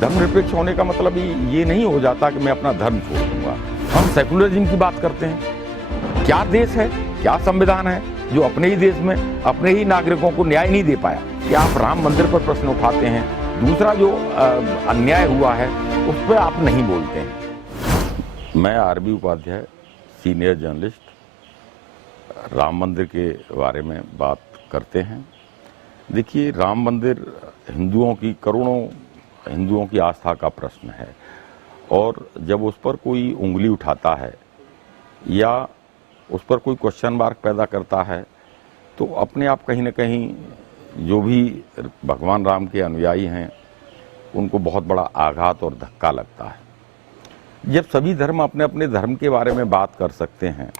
धर्मनिरपेक्ष होने का मतलब ये नहीं हो जाता कि मैं अपना धर्म छोड़ दूंगा। हम सेकुलरिज्म की बात करते हैं। क्या देश है, क्या संविधान है जो अपने ही देश में अपने ही नागरिकों को न्याय नहीं दे पाया? क्या आप राम मंदिर पर प्रश्न उठाते हैं? दूसरा जो अन्याय हुआ है उस पर आप नहीं बोलते हैं। मैं R B Upadhyay, senior journalist, Ram Mandir के बारे में बात करते हैं। देखिए, राम मंदिर हिंदुओं की, करोड़ों हिंदुओं की आस्था का प्रश्न है, और जब उस पर कोई उंगली उठाता है या उस पर कोई क्वेश्चन मार्क पैदा करता है तो अपने आप कहीं ना कहीं जो भी भगवान राम के अनुयायी हैं उनको बहुत बड़ा आघात और धक्का लगता है। जब सभी धर्म अपने अपने धर्म के बारे में बात कर सकते हैं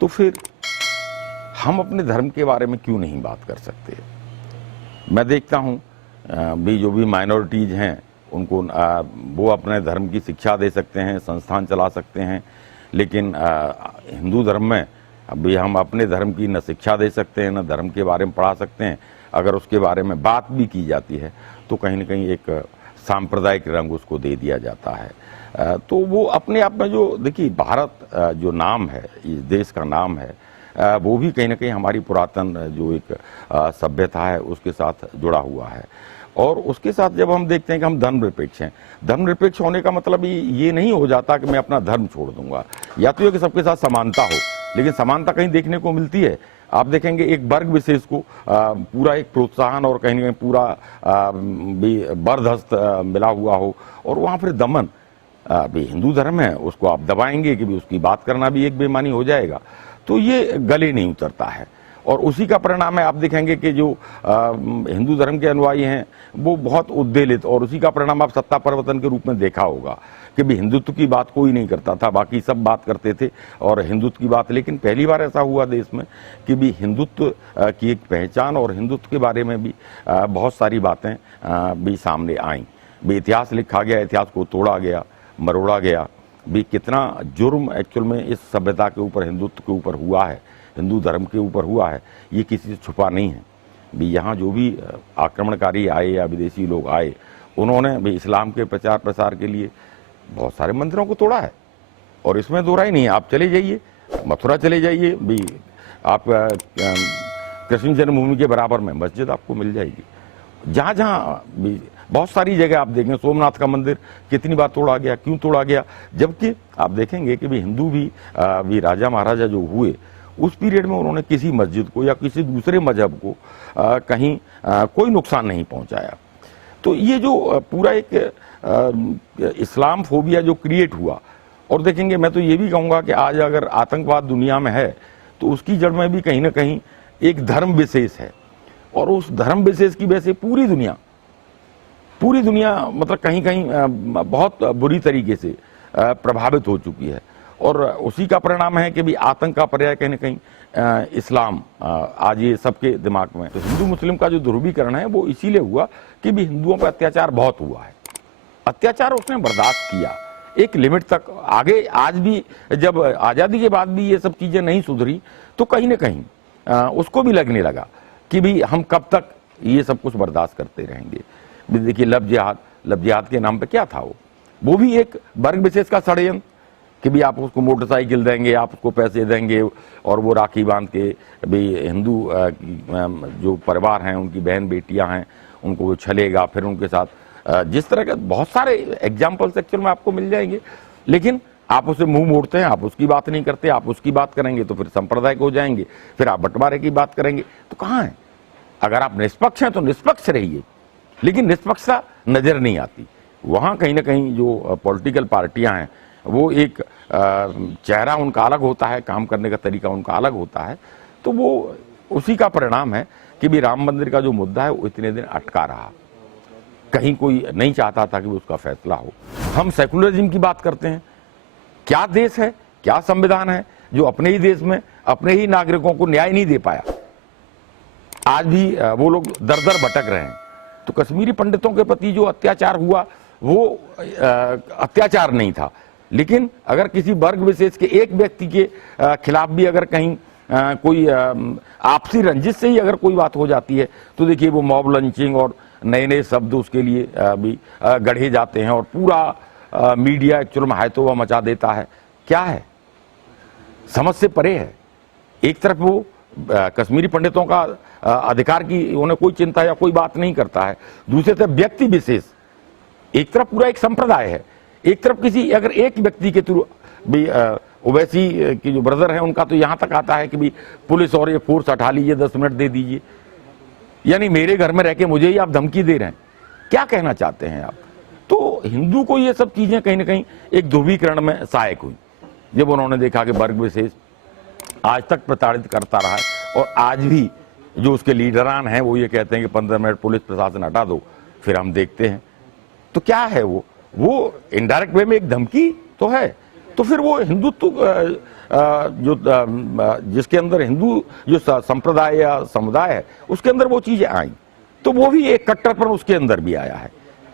तो फिर हम अपने धर्म के बारे में क्यों नहीं बात कर सकते? मैं देखता हूँ भी जो भी माइनॉरिटीज़ हैं उनको वो अपने धर्म की शिक्षा दे सकते हैं, संस्थान चला सकते हैं, लेकिन हिंदू धर्म में अभी हम अपने धर्म की न शिक्षा दे सकते हैं, न धर्म के बारे में पढ़ा सकते हैं। अगर उसके बारे में बात भी की जाती है तो कहीं ना कहीं एक सांप्रदायिक रंग उसको दे दिया जाता है। तो वो अपने आप में जो, देखिए, भारत जो नाम है, इस देश का नाम है, वो भी कहीं ना कहीं हमारी पुरातन जो एक सभ्यता है उसके साथ जुड़ा हुआ है। और उसके साथ जब हम देखते हैं कि हम धर्मनिरपेक्ष हैं, धर्मनिरपेक्ष होने का मतलब ये नहीं हो जाता कि मैं अपना धर्म छोड़ दूंगा, या तो ये कि सबके साथ समानता हो, लेकिन समानता कहीं देखने को मिलती है। आप देखेंगे एक वर्ग विशेष को पूरा एक प्रोत्साहन और कहीं ना कहीं पूरा बर्दस्त मिला हुआ हो, और वहाँ फिर दमन, भी हिंदू धर्म है उसको आप दबाएंगे कि भी उसकी बात करना भी एक बेईमानी हो जाएगा, तो ये गले नहीं उतरता है। और उसी का परिणाम है, आप देखेंगे कि जो हिंदू धर्म के अनुयायी हैं वो बहुत उद्वेलित, और उसी का परिणाम आप सत्ता परिवर्तन के रूप में देखा होगा कि भी हिंदुत्व की बात कोई नहीं करता था, बाकी सब बात करते थे और हिंदुत्व की बात। लेकिन पहली बार ऐसा हुआ देश में कि भी हिंदुत्व की एक पहचान और हिंदुत्व के बारे में भी बहुत सारी बातें भी सामने आईं। भी इतिहास लिखा गया, इतिहास को तोड़ा गया, मरोड़ा गया। भी कितना जुर्म एक्चुअल में इस सभ्यता के ऊपर, हिंदुत्व के ऊपर हुआ है, हिंदू धर्म के ऊपर हुआ है, ये किसी से छुपा नहीं है। भी यहाँ जो भी आक्रमणकारी आए या विदेशी लोग आए, उन्होंने भी इस्लाम के प्रचार प्रसार के लिए बहुत सारे मंदिरों को तोड़ा है, और इसमें दो राय नहीं है। आप चले जाइए, मथुरा चले जाइए, भी आप कृष्ण जन्मभूमि के बराबर में मस्जिद आपको मिल जाएगी। जहाँ जहाँ भी बहुत सारी जगह आप देखें, सोमनाथ का मंदिर कितनी बार तोड़ा गया, क्यों तोड़ा गया? जबकि आप देखेंगे कि भी हिंदू भी राजा महाराजा जो हुए उस पीरियड में उन्होंने किसी मस्जिद को या किसी दूसरे मजहब को कहीं कोई नुकसान नहीं पहुंचाया। तो ये जो पूरा एक इस्लाम फोबिया जो क्रिएट हुआ, और देखेंगे, मैं तो ये भी कहूँगा कि आज अगर आतंकवाद दुनिया में है तो उसकी जड़ में भी कहीं ना कहीं एक धर्म विशेष है, और उस धर्म विशेष की वजह से पूरी दुनिया मतलब कहीं कहीं बहुत बुरी तरीके से प्रभावित हो चुकी है। और उसी का परिणाम है कि भी आतंक का पर्याय कहीं ना कहीं इस्लाम आज ये सबके दिमाग में। तो हिंदू मुस्लिम का जो ध्रुवीकरण है वो इसीलिए हुआ कि भी हिंदुओं पर अत्याचार बहुत हुआ है। अत्याचार उसने बर्दाश्त किया एक लिमिट तक। आगे आज भी जब आज़ादी के बाद भी ये सब चीज़ें नहीं सुधरी तो कहीं ना कहीं उसको भी लगने लगा कि भी हम कब तक ये सब कुछ बर्दाश्त करते रहेंगे। देखिए, लव जिहाद के नाम पे क्या था, वो भी एक वर्ग विशेष का षड्यंत्र कि भी आप उसको मोटरसाइकिल देंगे, आप उसको पैसे देंगे, और वो राखी बांध के भी हिंदू जो परिवार हैं, उनकी बहन बेटियां हैं, उनको वो छलेगा, फिर उनके साथ जिस तरह के बहुत सारे एग्जाम्पल्स एक्चुअल में आपको मिल जाएंगे। लेकिन आप उसे मुंह मोड़ते हैं, आप उसकी बात नहीं करते। आप उसकी बात करेंगे तो फिर सांप्रदायिक हो जाएंगे, फिर आप बंटवारे की बात करेंगे, तो कहाँ है? अगर आप निष्पक्ष हैं तो निष्पक्ष रहिए, लेकिन निष्पक्षता नजर नहीं आती। वहाँ कहीं ना कहीं जो पॉलिटिकल पार्टियां हैं वो एक चेहरा उनका अलग होता है, काम करने का तरीका उनका अलग होता है। तो वो उसी का परिणाम है कि भी राम मंदिर का जो मुद्दा है वो इतने दिन अटका रहा। कहीं कोई नहीं चाहता था कि उसका फैसला हो। हम सेकुलरिज्म की बात करते हैं। क्या देश है, क्या संविधान है जो अपने ही देश में अपने ही नागरिकों को न्याय नहीं दे पाया? आज भी वो लोग दर दर भटक रहे हैं। तो कश्मीरी पंडितों के प्रति जो अत्याचार हुआ वो अत्याचार नहीं था, लेकिन अगर किसी वर्ग विशेष के एक व्यक्ति के खिलाफ भी अगर कहीं कोई आपसी रंजिश से ही अगर कोई बात हो जाती है तो देखिए वो मॉब लंचिंग और नए नए शब्द उसके लिए भी गढ़े जाते हैं और पूरा मीडिया एक्चुअल में हायतोबा मचा देता है। क्या है, समझ से परे है। एक तरफ वो कश्मीरी पंडितों का अधिकार की उन्हें कोई चिंता या कोई बात नहीं करता है, दूसरी तरफ व्यक्ति विशेष, एक तरफ पूरा एक संप्रदाय है, एक तरफ किसी अगर एक व्यक्ति के थ्रू भी ओवैसी की जो ब्रदर है उनका तो यहां तक आता है कि भी पुलिस और ये फोर्स हटा लीजिए, 10 मिनट दे दीजिए, यानी मेरे घर में रह के मुझे ही आप धमकी दे रहे हैं। क्या कहना चाहते हैं आप? तो हिंदू को ये सब चीजें कहीं ना कहीं एक ध्रुवीकरण में सहायक हुई, जब उन्होंने देखा कि वर्ग विशेष आज तक प्रताड़ित करता रहा है और आज भी जो उसके लीडरान हैं वो ये कहते हैं कि 15 मिनट पुलिस प्रशासन हटा दो फिर हम देखते हैं। तो क्या है वो इनडायरेक्ट वे में एक धमकी तो है। तो फिर वो हिंदुत्व जो जिसके अंदर हिंदू जो संप्रदाय या समुदाय है उसके अंदर वो चीजें आई, तो वो भी एक कट्टरपन उसके अंदर भी आया है।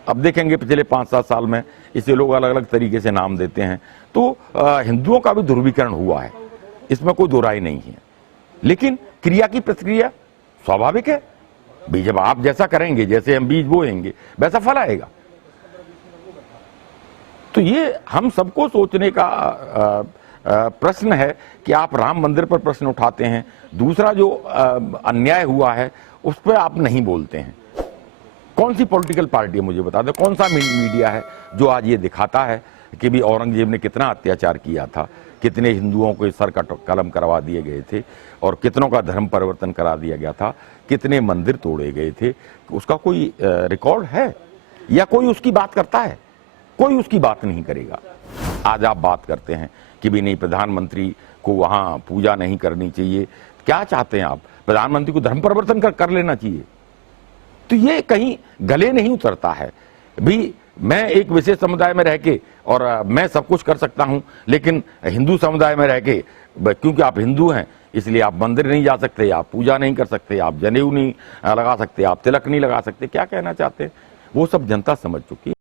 अब देखेंगे पिछले 5-7 साल में इसे लोग अलग अलग तरीके से नाम देते हैं, तो हिंदुओं का भी ध्रुवीकरण हुआ है, इसमें कोई दो राय नहीं है। लेकिन क्रिया की प्रतिक्रिया स्वाभाविक है भी, जब आप जैसा करेंगे, जैसे हम बीज बोएंगे वैसा फल आएगा। तो ये हम सबको सोचने का प्रश्न है कि आप राम मंदिर पर प्रश्न उठाते हैं, दूसरा जो अन्याय हुआ है उस पर आप नहीं बोलते हैं। कौन सी पॉलिटिकल पार्टी है मुझे बता दो, कौन सा मीडिया है जो आज ये दिखाता है कि भी औरंगजेब ने कितना अत्याचार किया था, कितने हिंदुओं को सर कलम करवा दिए गए थे और कितनों का धर्म परिवर्तन करा दिया गया था, कितने मंदिर तोड़े गए थे, उसका कोई रिकॉर्ड है या कोई उसकी बात करता है? कोई उसकी बात नहीं करेगा। आज आप बात करते हैं कि भी नहीं प्रधानमंत्री को वहां पूजा नहीं करनी चाहिए। क्या चाहते हैं आप? प्रधानमंत्री को धर्म परिवर्तन कर लेना चाहिए। तो ये कहीं गले नहीं उतरता है भी। मैं एक विशेष समुदाय में रह के और मैं सब कुछ कर सकता हूं, लेकिन हिंदू समुदाय में रह के क्योंकि आप हिंदू हैं इसलिए आप मंदिर नहीं जा सकते, आप पूजा नहीं कर सकते, आप जनेऊ नहीं लगा सकते, आप तिलक नहीं लगा सकते। क्या कहना चाहते हैं? वो सब जनता समझ चुकी है।